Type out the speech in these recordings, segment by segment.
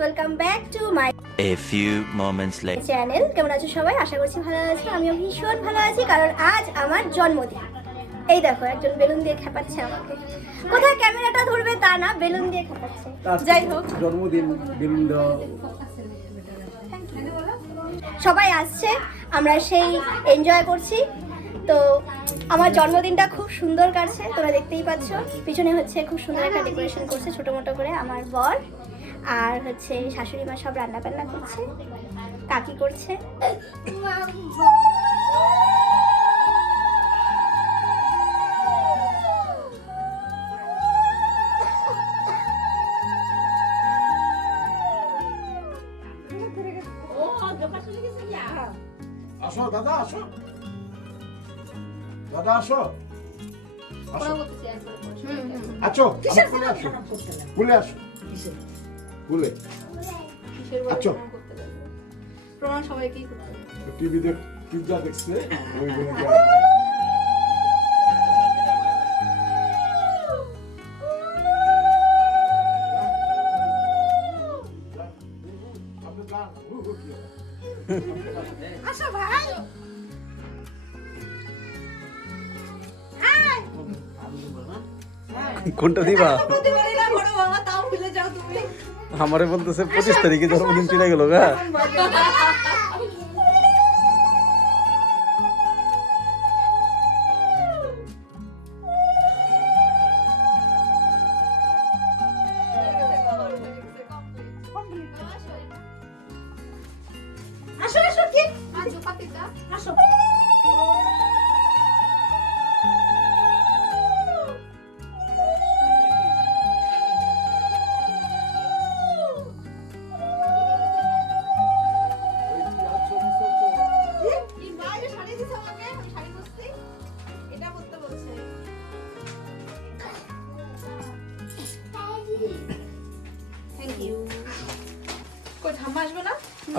Welcome back to my A few moments later. Channel কেমন আছো সবাই? আশা করছি ভালো আছো। আমিও ভীষণ ভালো আছি কারণ আজ আমার জন্মদিন। এই দেখো একজন বেলুন দিয়ে খেপাচ্ছে আমাকে। কোথায় ক্যামেরাটা ধরবে তা না বেলুন দিয়ে খেপাচ্ছে। যাই হোক। জন্মদিন বেলুন সবাই আসছে আমরা সেই এনজয় করছি। তো আমার জন্মদিনটা খুব সুন্দর কাটছে তোমরা দেখতেই পাচ্ছ। পিছনে হচ্ছে খুব সুন্দর একটা ডেকোরেশন করছে ছোটো মোটো করে আমার বর। আর হচ্ছে শাশুড়ি মা সব রান্না বান্না করছে। কাকি করছে। আসো দাদা আসো। দাদা আসো। আসো। কোলে আসো। আসো আচ্ছা। প্রমাণ সবাইকেই করতে হবে। টিভিতে পিৎজা দেখছে ওই জন্য কি- আপনি যান, হু হু কি হবে? কোনটা দিবা আমারে বলতেছে পঁচিশ তারিখে জন্মদিন চলে গেল গা।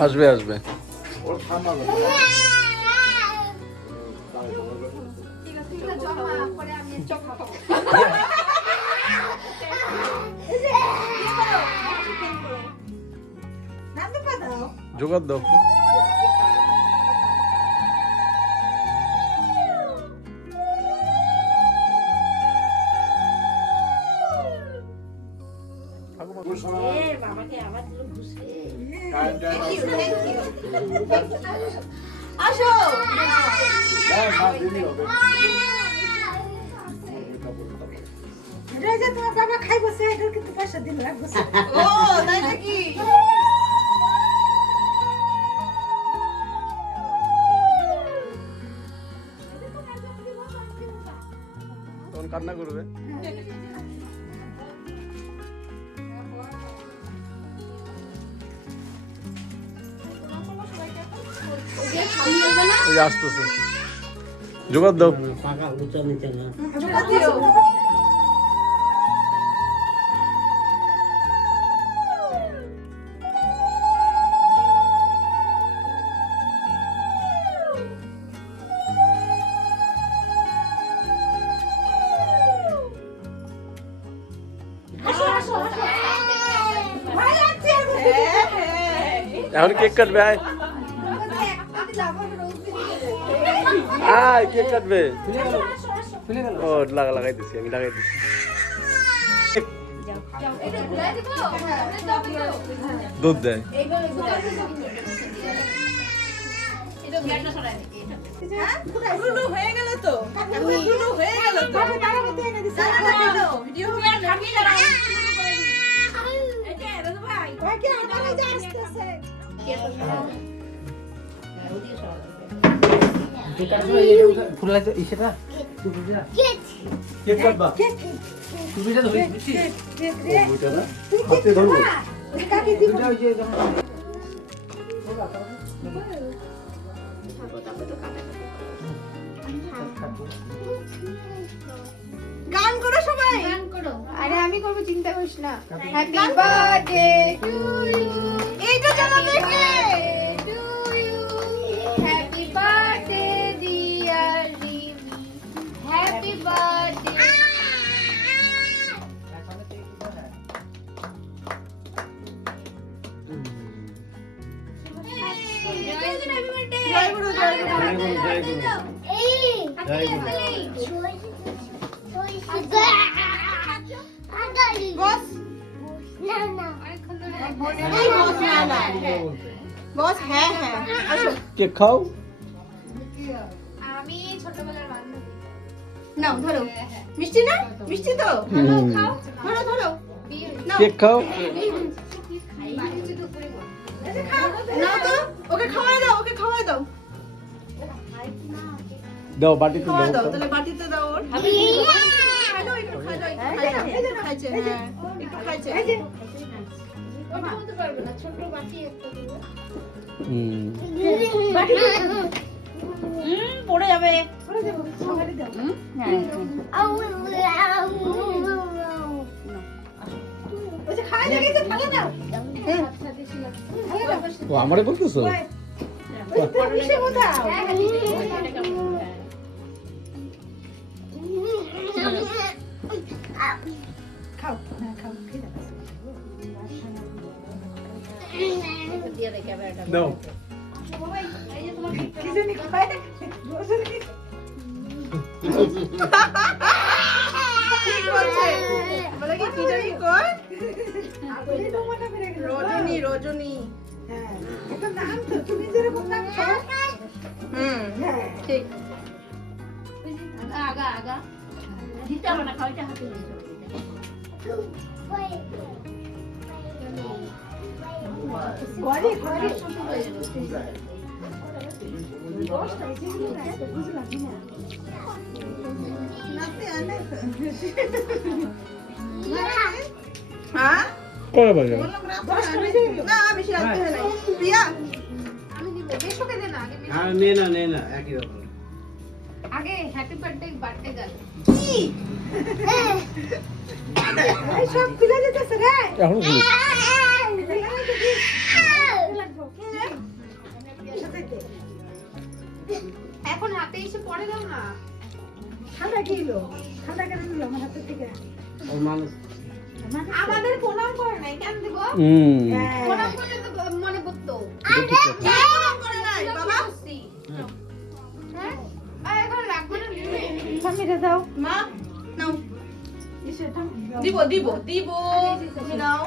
রাঁধতে আসবে। জোগাড় দাও। আসো। তোমার বাবা খাই বসে এটার কিন্তু পয়সা দিন লাগবে ও তাই কান্না করবে ওই যে আসতেছে জোগাড় দাও জোড়া দিও হ্যাঁ, হ্যাঁ। এখন কেক কাটবে আয় আয় কেক কাটবে। ও লাগা লাগাই দিছি আমি লাগাই দিছি দুধ দেয়। হয়ে। গেল তো হয়ে। গেল তো দাঁড়াও, দাঁড়াও, ভিডিও হবে না। কেক কাটবা? ও, ওইটা না? হাতে ধরবো? গান করো সবাই আরে আমি করব চিন্তা করিস না হ্যাপি বার্থডে টু ইউ এইটা জানাবে কে বস হ্যাঁ হ্যাঁ আসো খাও নাও ধরো। মিষ্টি না? মিষ্টি তো? ধরো ধরো। কেক খাও। দাও বাটিতে দাও। দাও তাহলে বাটিতে দাও ওর। হ্যাঁ পড়ে যাবে। ও আমারে বলতেছো? মিশে তোমাটা মেরে গেল রজনী রজনী। হ্যাঁ নাম তো তুমি যেরকম নাম হুম হ্যাঁ। ঠিক। হ্যাঁ পরে বাজে বললাম রাখো না। না বেশি রাখতে হয় নাই প্রিয়া হ্যাঁ নে না নে না একই রকম এই সব খুলে যেতেছে রে এখন এখন হাতে এসে পড়ে দাও না। ঠান্ডা কি এলো ঠান্ডা কেন নিল আমার হাতের থেকে? আমাদের প্রণাম করে নাই কেন দেব? হ্যাঁ প্রণাম করলে তো মনে পড়তো। প্রণাম করে নাই বাবা। হ্যাঁ। আর এখন রাখব না দাও। মা নাও। দিব দিব দিব তুমি নাও।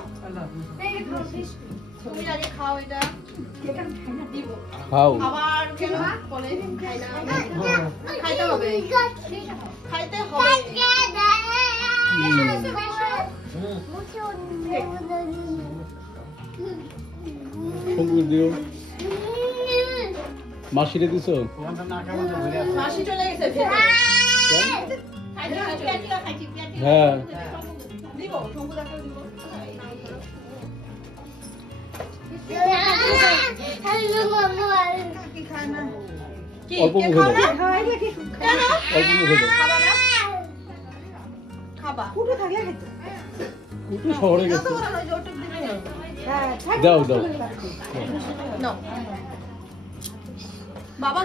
তুমি আগে খাও এটা। দিব। খাও। আবার কেন বলে খাইতে হবে। খাইতে হবে। সবুজ দিও। মাসিরে দিছো? মাসি চলে গেছে অল্প মুখে হ্যাঁ অল্প মুখে কুটো শহরে গেছে দাও দাও বাবা?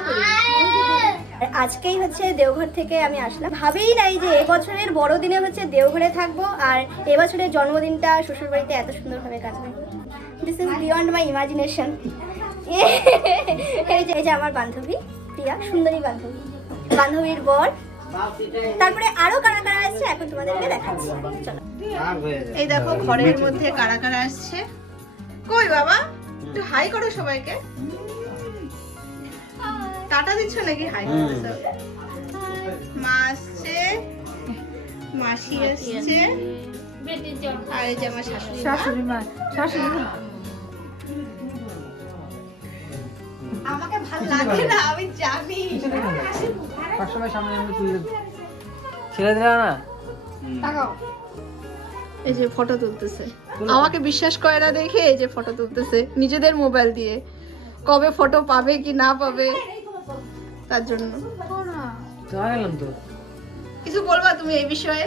আর আজকেই হচ্ছে দেওঘর থেকে আমি আসলাম। ভাবেই নাই যে এবছরের বড়দিনে হচ্ছে দেওঘরে থাকব আর এবছরের জন্মদিনটা শ্বশুরবাড়িতে এত সুন্দরভাবে কাটবে। This is beyond my imagination এই যে এই যে আমার বান্ধবী প্রিয়া, সুন্দরী বান্ধবী। বান্ধবীর বর। তারপরে আরও কারা কারা আসছে এখন তোমাদেরকে দেখাচ্ছি। চলো। এই দেখো, ঘরের মধ্যে কারা কারা আসছে। কই বাবা? একটু হাই করো সবাইকে। টাটা দিচ্ছ নাকি? হাই মা আসছে। মাসি আসছে। আর এই যে আমার শাশুড়ি মা। শাশুড়ি মা শাশুড়ি মা। আমাকে ভালো লাগে না আমি জানি। সবসময় সামনে আমি তুলে ছেড়ে দিলা না? এই যে ফটো তুলতেছে। আমাকে বিশ্বাস করে না দেখে এই যে ফটো তুলতেছে নিজেদের মোবাইল দিয়ে। কবে ফটো পাবে কি না পাবে? তার জন্য। কিছু বলবা তুমি এই বিষয়ে?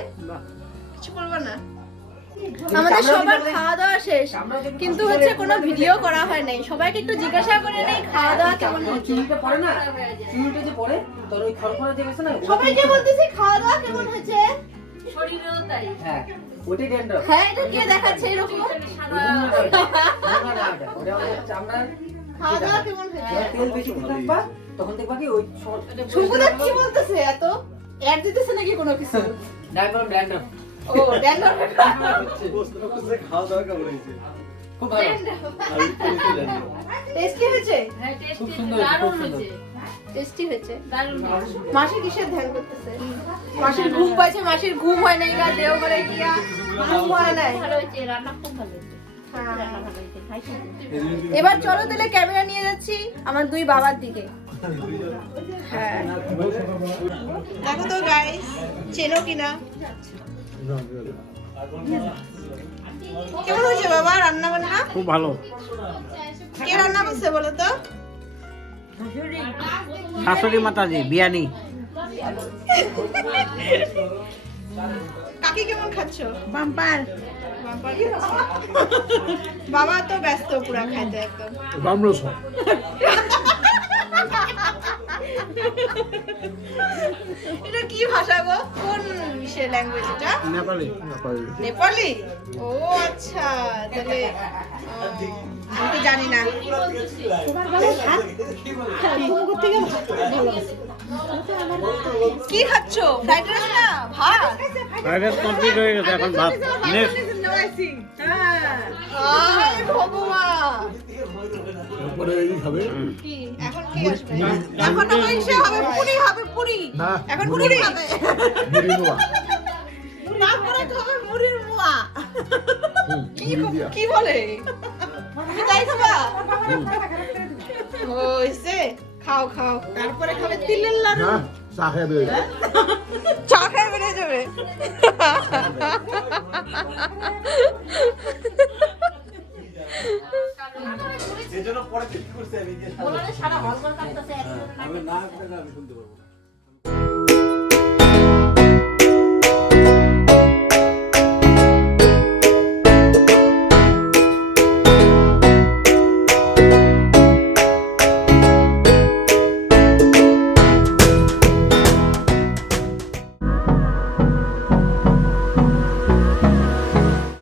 কিছু বলবা না? আমাদের সবার খাওয়া দাওয়া শেষ কিন্তু হচ্ছে কোনো ভিডিও করা হয় নাই সবাইকে একটু জিজ্ঞাসা করে নেই খাওয়া দাওয়া কেমন হচ্ছে? চিনিটা পড়ে না? চিনিটা যে পড়ে তোর ওই খড়খড়া যে গেছে না সবাইকে বলতেছি খাওয়া দাওয়া কেমন হয়েছে হ্যাঁ ওটাই ড্যান্ড্রফ হ্যাঁ এটা কে দেখাচ্ছে এরকম? ওটা হচ্ছে খাওয়া দাওয়া কেমন হয়েছে তেল বেশি তখন দেখবা কি ওই কি বলতেছে? এত অ্যাড দিতেছে নাকি কোনো কিছু? ড্যান্ডন ড্যান্ডন ও ড্যান্ডার খাওয়া দাওয়া কেমন হয়েছে? খুব ভালো টেস্টি হয়েছে খুব সুন্দর। হয়েছে, টেস্টি হয়েছে। মাসি কিসের ধ্যান করতেছে? মাসির ঘুম পাইছে মাসির ঘুম হয় নাই গা দেও করে গিয়া ঘুম হয় নাই। হ্যাঁ। এবার চলো তাহলে ক্যামেরা নিয়ে যাচ্ছি আমার দুই বাবার দিকে। হ্যাঁ। দেখো তো গাইস চেনো কিনা? কেমন হয়েছে বাবা রান্না বান্না খুব ভালো। কে রান্না করছে বলো তো? শাশুড়ি মাতাজি বিয়ানি। কাকি কেমন খাচ্ছ? বাম্পার। বাবা তো ব্যস্ত পুরা খাইতে একদম। এটা কি ভাষা গো? কোন সে ল্যাঙ্গুয়েজ এটা? নেপালি। নেপালি। নেপালি? ও আচ্ছা তাহলে আমি তো জানি না। কি খাচ্ছ? ফ্রাইড রাইস না? ভাত? ফ্রাইড রাইস কমপ্লিট হয়ে গেছে এখন ভাত। নেক্সট ভগবান। পরে এই খাবে কি? আসবে। এখন ইসে হবে পুরি হবে পুরি। এখন পুরি হবে। তারপরে খাবে মুড়ির মোয়া। কি বলে? তাই খাবা হইছে। খাও খাও। তারপরে খাবে তিলের লাড়ু। চা খেয়ে দেবে চা খেয়ে বেরিয়ে যাবে। এই জন্য পরে করছি আমি। না আমি না আমি শুনতে পারব না।